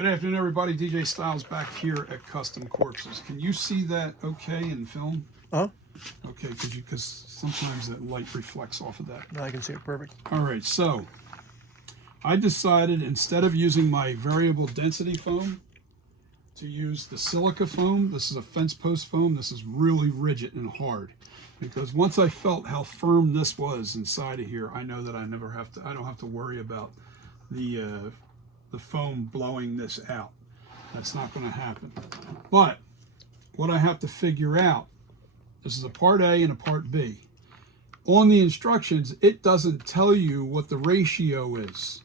Good afternoon, everybody. DJ Styles back here at Custom Corpses. Can you see that okay in film? Huh? Okay, because sometimes that light reflects off of that. Now I can see it perfect. All right, so I decided instead of using my variable density foam to use the silica foam. This is a fence post foam. This is really rigid and hard because once I felt how firm this was inside of here, I know that I don't have to worry about the foam blowing this out. That's not going to happen. But what I have to figure out, this is a part A and a part B. On the instructions, it doesn't tell you what the ratio is.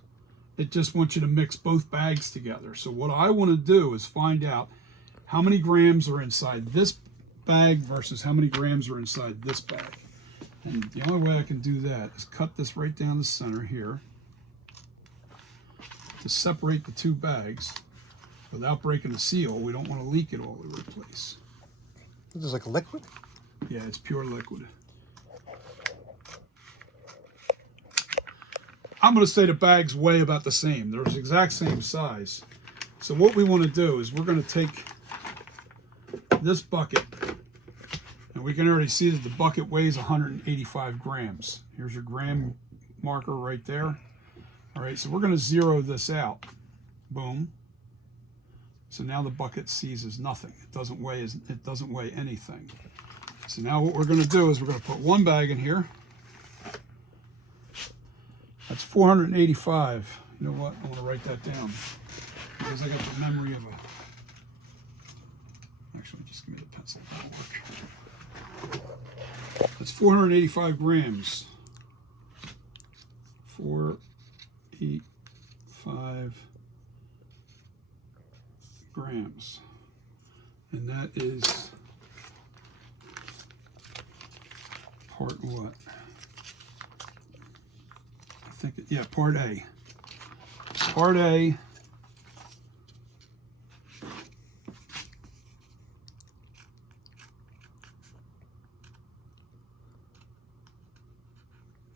It just wants you to mix both bags together. So what I want to do is find out how many grams are inside this bag versus how many grams are inside this bag. And the only way I can do that is cut this right down the center here to separate the two bags without breaking the seal. We don't want to leak it all over the place. This is like a liquid? Yeah, it's pure liquid. I'm going to say the bags weigh about the same. They're the exact same size. So what we want to do is we're going to take this bucket, and we can already see that the bucket weighs 185 grams. Here's your gram marker right there. All right, so we're going to zero this out. Boom. So now the bucket seizes nothing. It doesn't weigh anything. So now what we're going to do is we're going to put one bag in here. That's 485. You know what? I want to write that down because I got the memory of a. Actually, just give me the pencil. That'll work. That's 485 grams. 485 grams, and that is part what? Yeah, part A. Part A.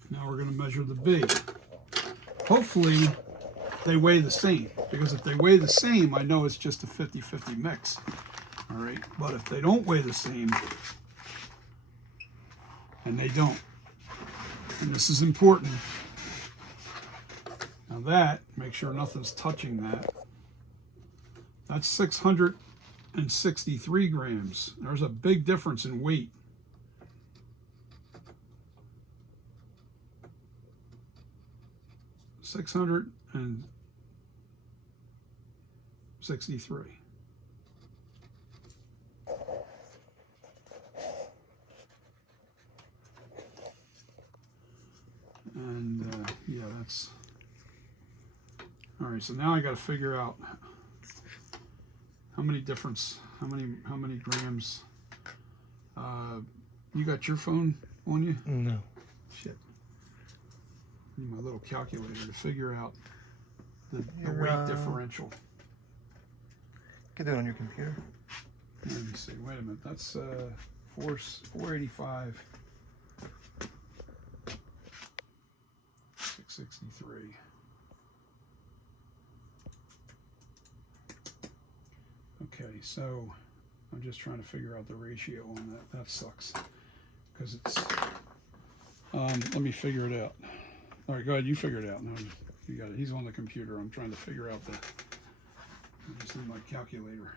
Now we're going to measure the B. Hopefully they weigh the same, because if they weigh the same, I know it's just a 50-50 mix. All right, but if they don't weigh the same, and they don't, and this is important. Now that, make sure nothing's touching that. That's 663 grams. There's a big difference in weight. $663. And yeah, that's all right. So now I got to figure out how many grams. You got your phone on you? No. Shit. I need my little calculator to figure out the weight differential. Get that on your computer. Let me see. Wait a minute. That's 485. 663. Okay, so I'm just trying to figure out the ratio on that. That sucks because it's. Let me figure it out. All right, go ahead. You figure it out. No, you got it. He's on the computer. I'm trying to figure out I just need my calculator.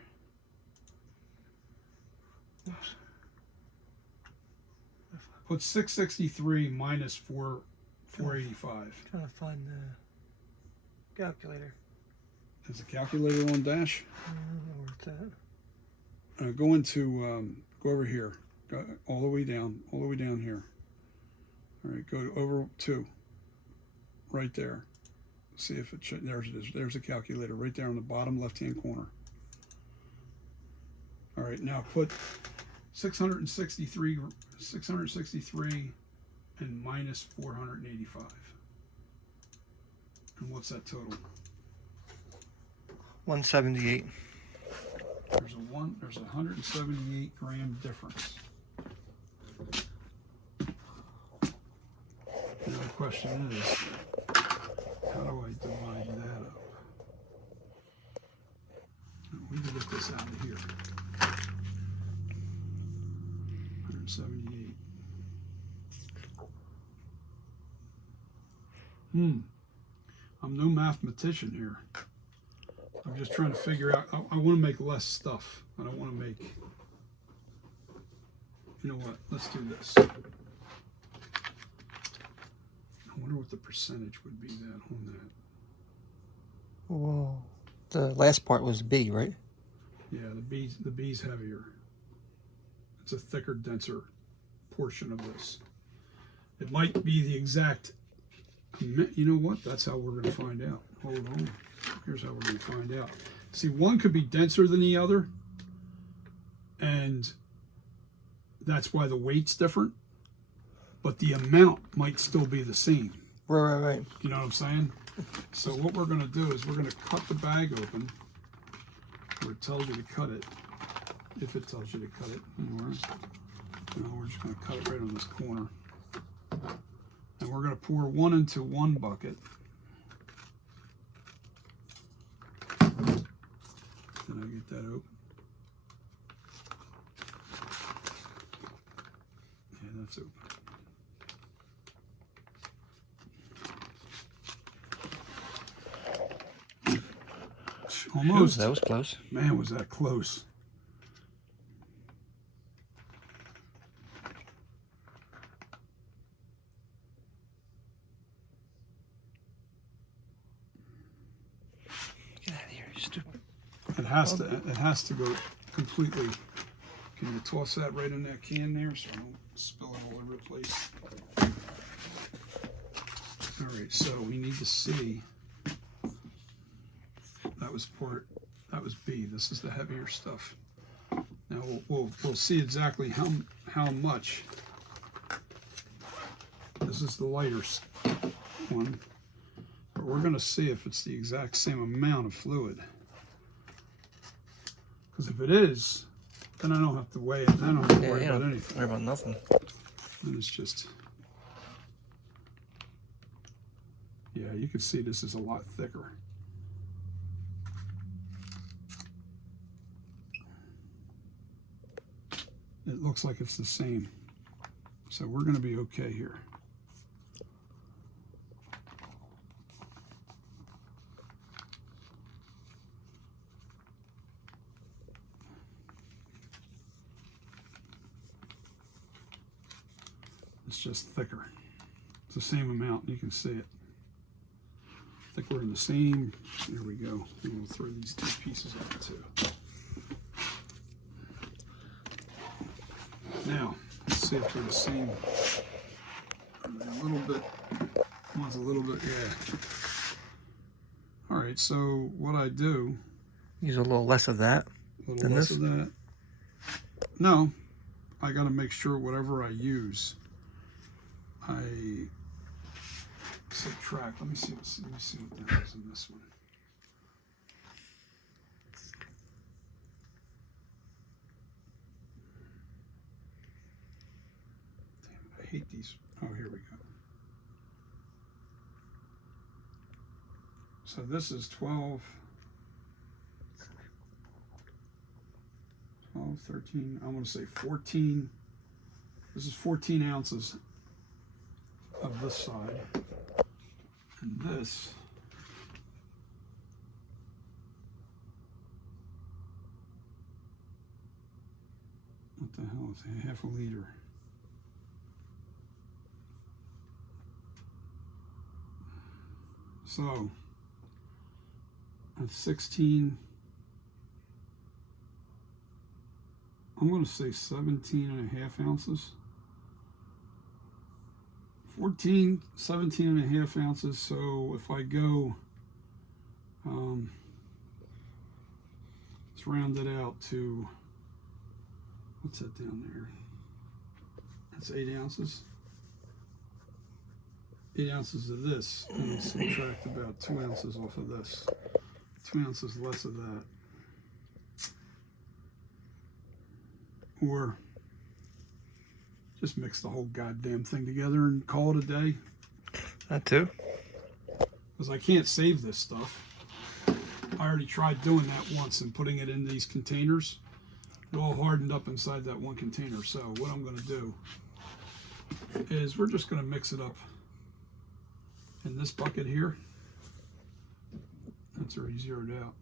Put 663 minus 485. Trying to find the calculator. Is the calculator on dash? I don't know where it's at. Go into go over here. Go all the way down here. All right, go over 2. Right there. See if it should. There's it is. There's the calculator right there on the bottom left-hand corner. All right, now put 663 and minus 485. And what's that total? 178. There's a 178 gram difference. Now the question is, how do I divide that up? We can get this out of here. 178. I'm no mathematician here. I'm just trying to figure out. I want to make less stuff. I don't want to make. You know what? Let's do this. I wonder what the percentage would be that on that. Whoa. The last part was B, right? Yeah, the B's heavier. It's a thicker, denser portion of this. It might be the exact. You know what? That's how we're going to find out. Hold on. Here's how we're going to find out. See, one could be denser than the other, and that's why the weight's different, but the amount might still be the same. Right. You know what I'm saying? So what we're going to do is we're going to cut the bag open where it tells you to cut it, if it tells you to cut it anywhere. We're just going to cut it right on this corner. And we're going to pour one into one bucket. Then I get that open. Yeah, that's open. Almost. That was close. Man, was that close. Get out of here, you stupid. It has to go completely. Can you toss that right in that can there so I don't spill it all over the place? All right, so we need to see. That was B. This is the heavier stuff. Now we'll see exactly how much. This is the lighter one, but we're going to see if it's the exact same amount of fluid. Because if it is, then I don't have to weigh it. Then I don't have to worry about anything. Worry about nothing. Then it's just. Yeah, you can see this is a lot thicker. It looks like it's the same. So we're going to be okay here. It's just thicker. It's the same amount. You can see it. I think we're in the same. There we go. And we'll throw these two pieces out too. Now, let's see if they're the same. A little bit. One's a little bit, yeah. All right, so what I do. Use a little less of that. A little less of that. No, I got to make sure whatever I use, I subtract. Let me see what that is in this one. Damn, I hate these. Oh, here we go. So this is 12, 13, I'm going to say 14. This is 14 ounces of this side. And this what the hell is it? Half a liter. So that's 16. I'm going to say 17 and a half ounces. 14, 17 and a half ounces. So if I go, let's round it out to, what's that down there? That's 8 ounces. 8 ounces of this, and subtract about 2 ounces off of this. 2 ounces less of that. Or just mix the whole goddamn thing together and call it a day. That too. Because I can't save this stuff. I already tried doing that once and putting it in these containers. It all hardened up inside that one container. So what I'm going to do is we're just going to mix it up in this bucket here. That's already zeroed out.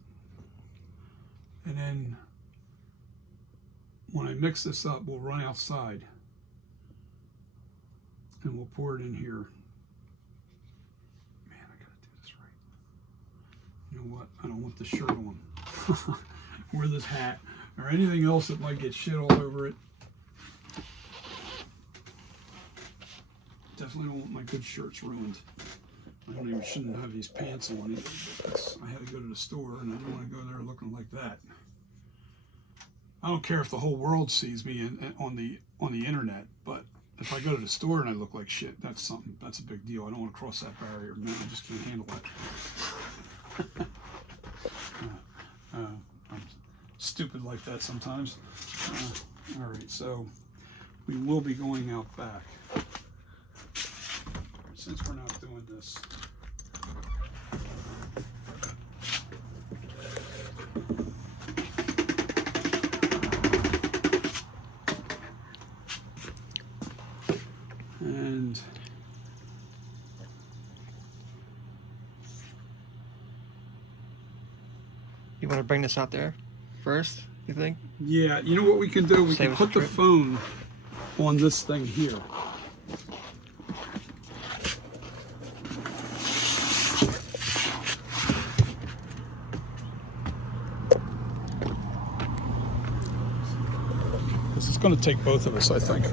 And then when I mix this up, we'll run outside and we'll pour it in here. Man, I gotta do this right. You know what? I don't want this shirt on. Or this hat. Or anything else that might get shit all over it. Definitely don't want my good shirts ruined. Shouldn't have these pants on either. I had to go to the store and I don't want to go there looking like that. I don't care if the whole world sees me on the internet, but if I go to the store and I look like shit, that's something. That's a big deal. I don't want to cross that barrier. Man, I just can't handle that. I'm stupid like that sometimes. All right, so we will be going out back. Since we're not doing this. And You want to bring this out there first, you think? yeah, you know what we can do? We can put the phone on this thing here. It's going to take both of us, I think.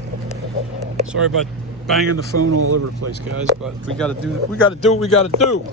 Sorry about banging the phone all over the place, guys, but we got to do what we got to do.